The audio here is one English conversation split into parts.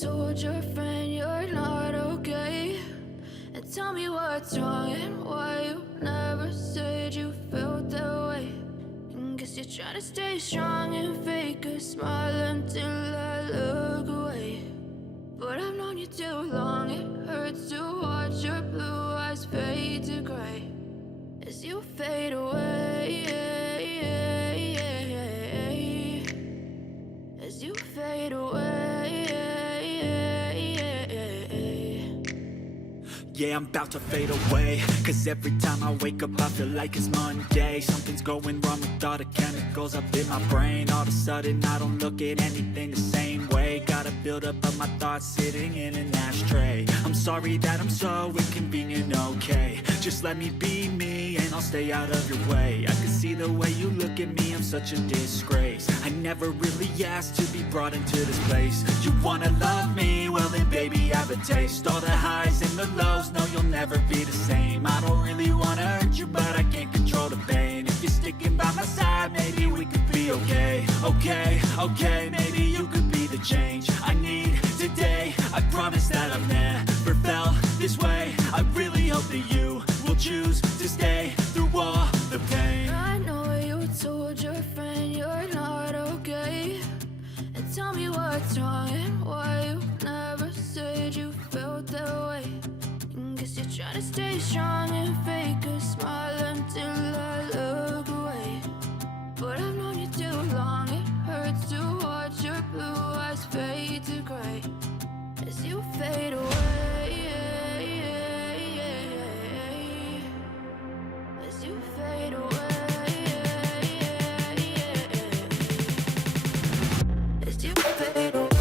told your friend you're not okay? And tell me what's wrong and why you never said you felt that way. And guess you're trying to stay strong and fake a smile until I look away. But I've known you too long, it hurts to watch your blue eyes fade to gray as you fade away, as you fade away. Yeah, I'm about to fade away, cause every time I wake up I feel like it's Monday. Something's going wrong with all the chemicals up in my brain. All of a sudden I don't look at anything the same way. Got a buildup of my thoughts sitting in an ashtray. I'm sorry that I'm so inconvenient, okay? Just let me be me and I'll stay out of your way. I can see the way you look at me, I'm such a disgrace. I never really asked to be brought into this place. You wanna love me? Well then baby I have a taste. All the highs and the lows, no you'll never be the same. I don't really wanna hurt you but I can't control the pain. If you're sticking by my side maybe we could be okay. Okay, maybe you could be the change I need today. I promise that I've never felt this way. I really hope that you will choose to stay through all the pain. I know you told your friend you're not okay. And tell me what's wrong and why you never said you felt that way. And guess you're trying to stay strong and fake a smile until I look away. But I've known you too long, it hurts to watch your blue eyes fade to gray as you fade away, as you fade away, as you fade away.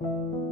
you.